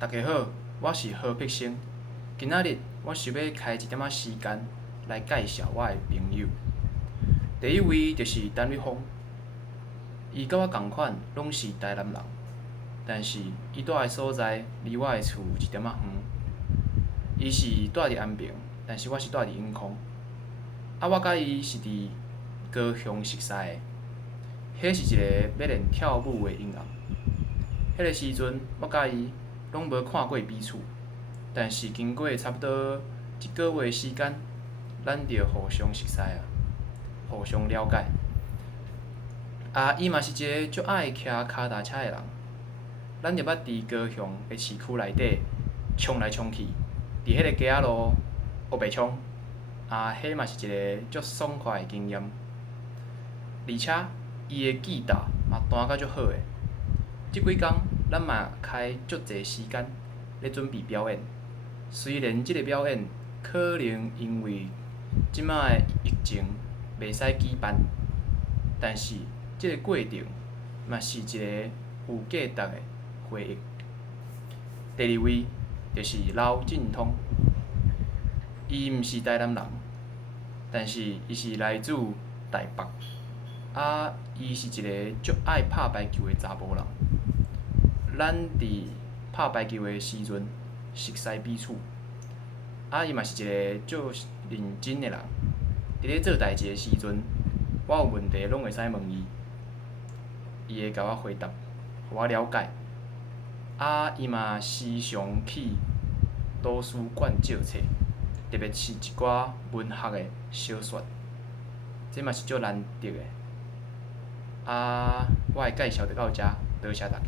大家好，我是何碧生。今仔日我想要开一点仔时间来介绍我的朋友。第一位就是陈玉峰，伊甲我同款，拢是台南人，但是伊住的所在离我的厝一点仔远。伊是住伫安平，但是我是住伫永康。我甲伊是伫高雄熟识的。迄是一个要练跳舞的音乐。迄个时阵，我甲伊拢无看过彼此，但是经过差不多一个月的时间，咱就互相熟识啊，互相了解。伊嘛是一个足爱骑脚踏车的人，咱就捌伫高雄的市区内底冲来冲去，伫迄个街仔路学白冲，迄嘛是一个足爽快的经验。而且伊的吉他嘛弹甲足好诶。即几工咱嘛开足侪时间咧准备表演，虽然即个表演可能因为即摆的疫情袂使举办，但是即个过程嘛是一个有价值的回忆。第二位就是刘振通，伊毋是台南人，但是伊是来自台北。伊是一个足爱拍排球的查某人。咱伫拍排球的时阵熟识彼此。伊嘛是一个足认真的人。伫咧做代志的时阵，我有问题拢会使问伊，伊会甲我回答，互我了解。伊嘛时常去图书馆借册，特别是一寡文学的小说，这嘛是足难得的。我的介绍就到这，多谢大家。